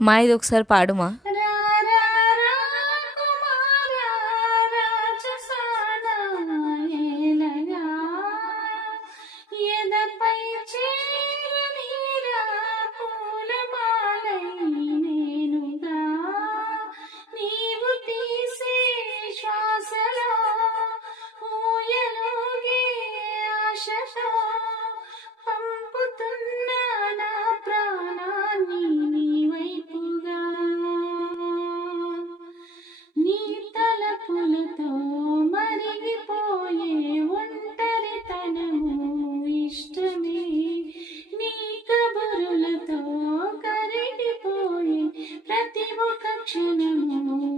మా ఇది ఒకసారి పాడుమా. మరిగిపోయే ఒంటరితనము ఇష్టమే, నీ కబురులతో కరిగిపోయే ప్రతి ఒక్క క్షణము